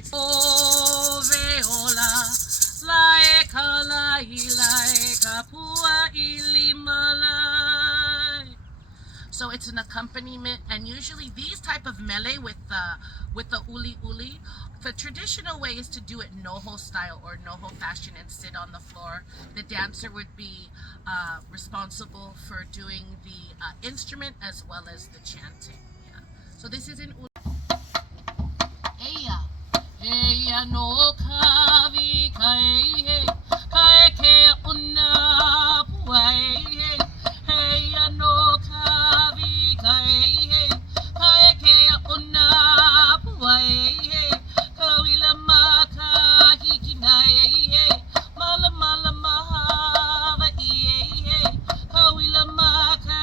It's Oveola, Laeka Lai Laeka Pua Ilimalai. So it's an accompaniment, and usually these type of mele with the uli uli, the traditional way is to do it noho style or noho fashion and sit on the floor. The dancer would be responsible for doing the instrument as well as the chanting. Yeah. So this is in uli. Eya, eya no kavi kai kai ke una puai eya no kavi kai kai ke una puai kawila maka hikinai mala mala mahava kawila maka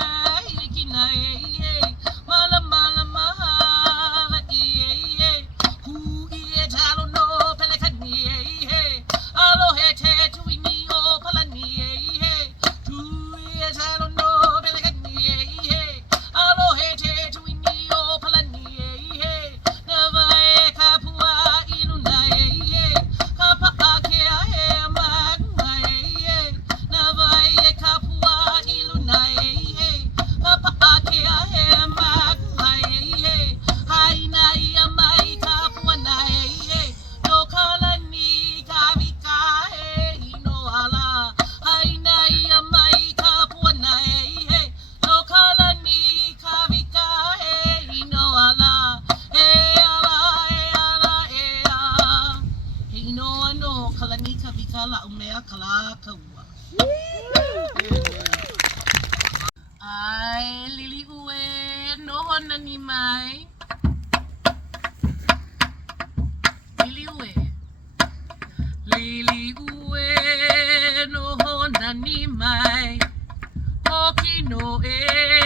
hikinai mala mala mahava who is I don't know pelekani alo hete tu ini o palani who is I don't know pelekani alo hete tu ini o palani navae kapua ilunai kapa akea maguai navae kapua ilunai kapa akea maguai hainai amai kapua nai no kalani kavika no ala hainai amai kapua nai no kalani kavika no ala no ano kalani kavika la umea kala kaua ai lili ue no hona ni mai lili ue no hona ni mai moki no e